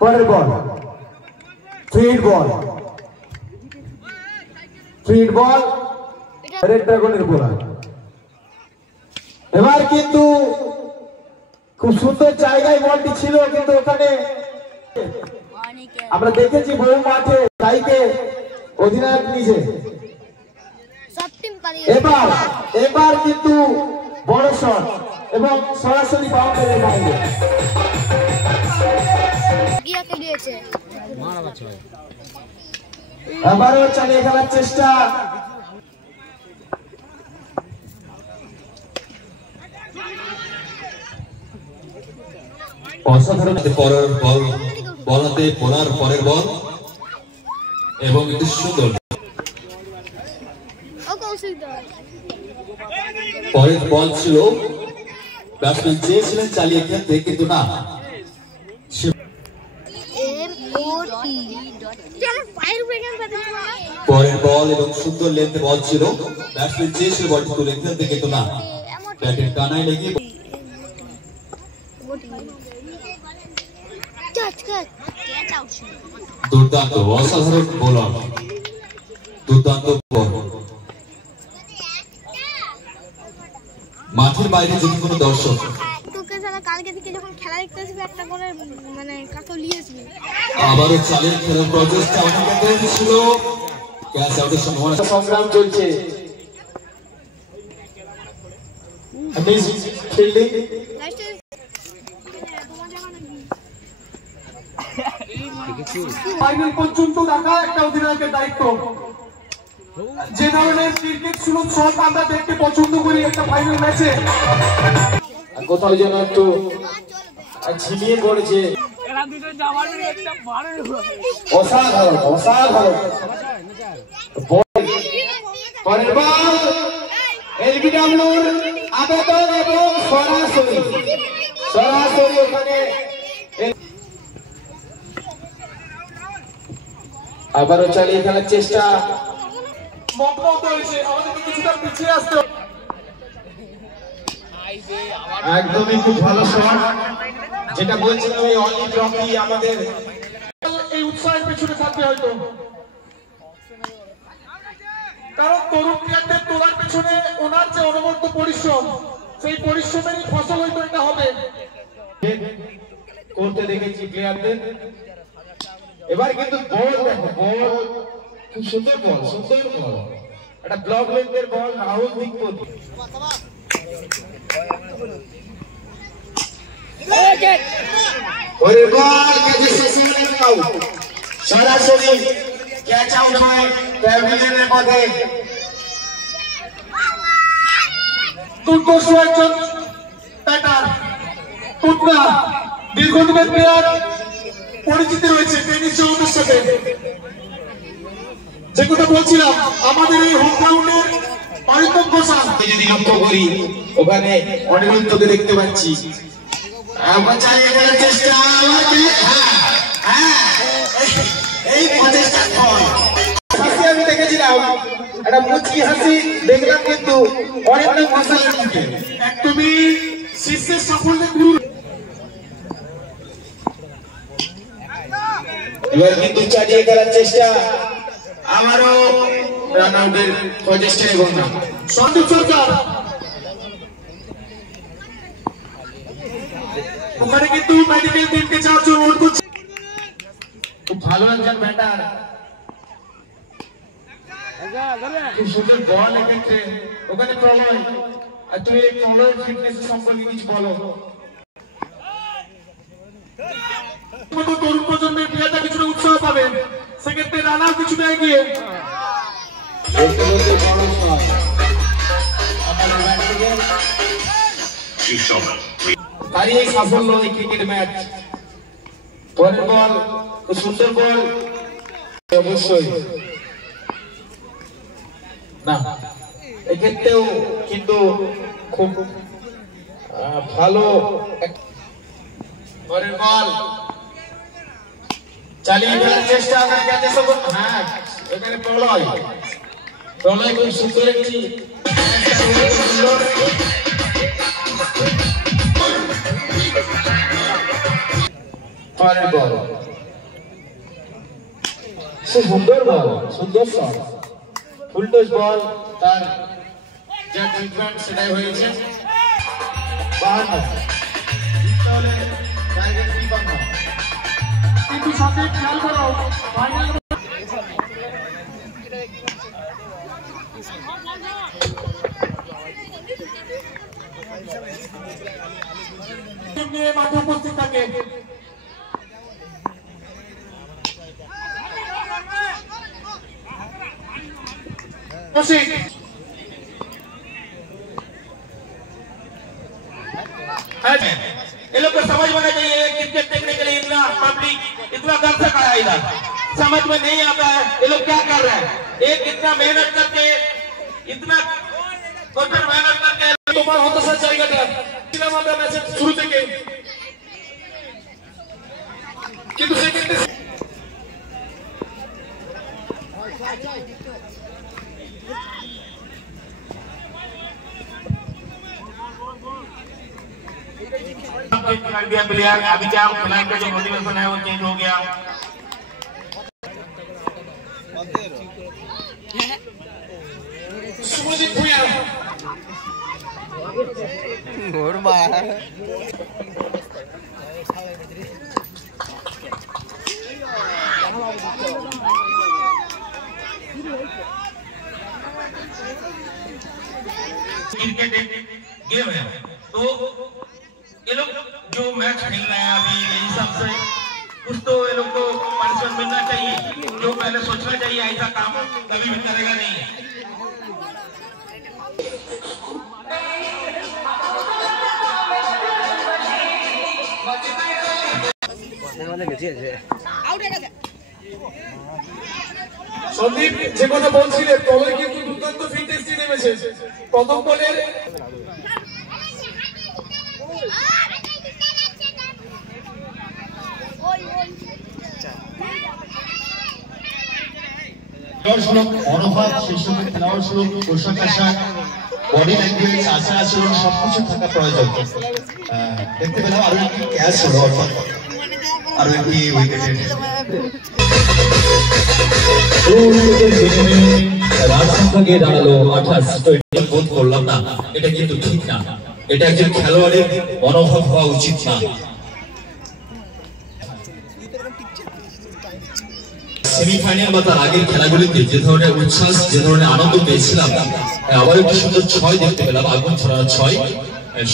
পরের বল ফিড বল রেড ড্রাগনের বোলার। এবার কিন্তু খুব সুন্দর জায়গায় বলটি ছিল, কিন্তু ওখানে আমরা দেখেছি বহু মাঠে তাইকে অধিনায়ক নিজে। এবার কিন্তু বড় শট এবং সরাসরি বাউন্ডারির বাইরে। আবারও চালিয়ে খেলার চেষ্টা, অসাধারণ পরের বল বলাতে বোলার পরের বল এবং একটু সুন্দর পরের বল ছিল। ব্যাটসম্যান চেয়েছিলেন চালিয়ে খেলতে, কিন্তু না, পরের বল এবং সুন্দর লেন্থে বল ছিল। ব্যাটসম্যান চেয়েছিল বলটি তুলে খেলতে, কিন্তু না, ব্যাটের কানায় লেগে দুর্দান্ত অসাধারণ বোলার, দুর্দান্ত বল। মাঠের বাইরে যদি কোনো দর্শক আবারও চালের খেলার প্রচেষ্টা অনেক ছিল, ক্যাচ আউটের সম্ভাবনা। সংগ্রাম চলছে, ফাইনাল পর্যন্ত রাখা একটা অধিনায়কের দায়িত্ব। যে ধরনের ক্রিকেট সুলভ শট আমরা দেখতে পছন্দ করি একটা ফাইনাল ম্যাচে, কোথাও যেন একটু ঝিমিয়ে পড়েছে। অসাধারণ অসাধারণ পরের বল এলবিডব্লিউর আবেদন এবং সরাসরি ওখানে আবারও চালিয়ে খেলার চেষ্টা, একদমই খুব ভালো শট, যেটা বলছিলাম এই অলি ট্রফি আমাদের এই উৎসাহের পেছনে থাকবে হয়তো, কারণ তরুণ প্লেয়ারদের তোলার পেছনে ওনার যে অনবদ্য পরিশ্রম, সেই পরিশ্রমেরই ফসল হয়তো এটা হবে করতে দেখেছি প্লেয়ারদের। এবার কিন্তু বল দেখো, বল খুব সুন্দর বল, একটা ব্লক লেন্থের বল রাহুল দিকপতি। সরাসরি ক্যাচ আউট হয় প্যাভিলিয়নের মধ্যে। তুর্কস্য একজন ব্যাটার, তুতনা দীর্ঘদিনের প্লেয়ার, পরিচিতি রয়েছে টেনিস জগতের সাথে। যে কথা বলছিলাম, আমাদের এই হোম গ্রাউন্ডের পারিতম ঘোষা যদি লক্ষ্য করি, ওখানে অনিরুদ্ধকে দেখতে পাচ্ছি। চেষ্টা এই প্রচেষ্টা আমি দেখেছিলাম, একটা মুচকি হাসি দেখলাম, কিন্তু অনেকটা মশাল একদমই শীর্ষের সাফল্যের গুরু। এবার কিন্তু চালিয়ে খেলার চেষ্টা, আমারও রান আউটের প্রচেষ্টা এবং সন্দীপ সরকার ওখানে কিন্তু মেডিকেল টিমকে যাওয়ার জন্য অনুরোধ করছে। খুব ভালো একজন ব্যাটার, খুব সুন্দর বল এক্ষেত্রে ওখানে প্রলয়। আর তুমি এই প্রলয়ের ফিটনেস সম্পর্কে কিছু বলো। তরুণ প্রজন্মের প্লেয়াররা কিছুটা উৎসাহ পাবে, সেক্ষেত্রে রানার কিছুটা এগিয়ে। তারই এই সাফল্য এই ক্রিকেট ম্যাচ। পরের বল খুব সুন্দর বল, অবশ্যই না, এক্ষেত্রেও কিন্তু খুব ভালো। পরের বল চালিয়ে খেলার চেষ্টা, হ্যাঁ এখানে প্রলয় খুব সুন্দর একটি পরের বল সুন্দর বল, সুন্দর শট, ফুলটস বল, তার যা ট্রিটমেন্ট সেটাই হয়েছে। 52 তাহলে টার্গেট 52। কিন্তু সাথে খেয়াল করো ফাইনাল নিয়ে মাঠে উপস্থিত থাকে। ये लोग को समझ में चाहिए क्रिकेट देखने के लिए इतना पब्लिक इतना दर्शक आया इधर, समझ में नहीं आता है ये लोग क्या कर रहे हैं। एक इतना मेहनत करके इतना कठोर मेहनत करके তোমার হতাশার জায়গাটা ছিলাম আমরা ম্যাচের শুরু থেকে, কিন্তু সেক্ষেত্রে कर दिया प्लेयर। अभी क्या खिलाड़ी का जो मोटिवेशन है वो चेंज हो गया। সুমজিৎ ভূঁইয়া क्रिकेट एक गेम है, तो ये लोग जो मैच खेल रहे हैं अभी इन सब से कुछ तो ये लोग को पनिशमेंट मिलना चाहिए। जो पहले सोचना चाहिए ऐसा काम कभी भी करेगा नहीं। সন্দীপ যে কথা বলছিলেন, তবে কিন্তু দুর্দান্ত ফিটনেস দিয়ে নেমেছে প্রথম বলের। মনোভাব, সেই সঙ্গে খেলোয়াড় সুলভ পোশাক আশাক, বডি ল্যাঙ্গুয়েজ, আচার আচরণ সবকিছু থাকা প্রয়োজন। দেখতে পেলাম আরো একটি ক্যাচ হলো, অর্থাৎ আরো একটি উইকেটের রান সংখ্যা গিয়ে দাঁড়ালো 28। তো এটা বোধ করলাম না, এটা কিন্তু ঠিক না, এটা একজন খেলোয়াড়ের মনোভাব হওয়া উচিত না। সেমিফাইনাল বা তার আগের খেলাগুলিতে যে ধরনের উচ্ছ্বাস, যে ধরনের আনন্দ পেয়েছিলাম, আবার একটি সুন্দর 6 দেখতে পেলাম, আগুন ছড়ানো 6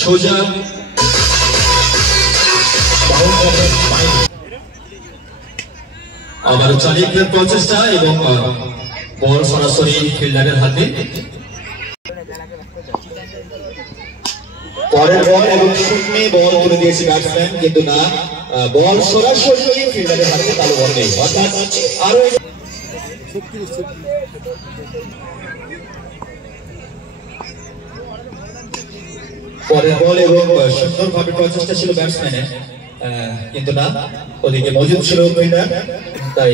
সোজা আবার চালিয়ে খেলার প্রচেষ্টা এবং বল সরাসরি ফিল্ডারের হাতে। পরের বল এবং শূন্যে বল তুলে দিয়েছে ব্যাটসম্যান, কিন্তু না, বল সরাসরি ফিল্ডারের হাতে, তাহলে বল নেই। অর্থাৎ আরো পরের বল এবং সুন্দরভাবে প্রচেষ্টা ছিল ব্যাটসম্যানের, কিন্তু না, ওদিকে মজুদ ছিল ফিল্ডার, তাই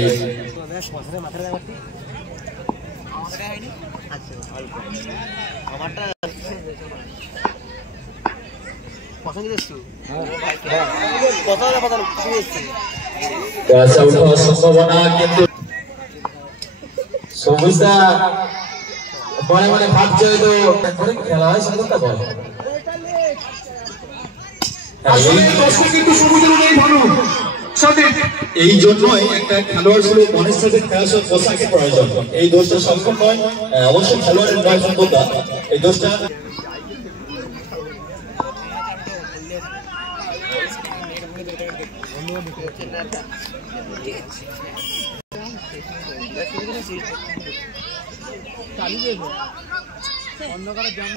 সম্ভাবনা, কিন্তু সবুজদা মনে মনে ভাবছে তো খেলা হয় সুন্দরটা বল। এই জন্যই একটা খেলোয়াড় শুরু মনের সাথে খেলার পোশাকের প্রয়োজন। এই দোষটা সক্ষম নয়, অবশ্যই খেলোয়াড়ের নয় সম্পদা, এই দোষটা অন্ধকারের জন্য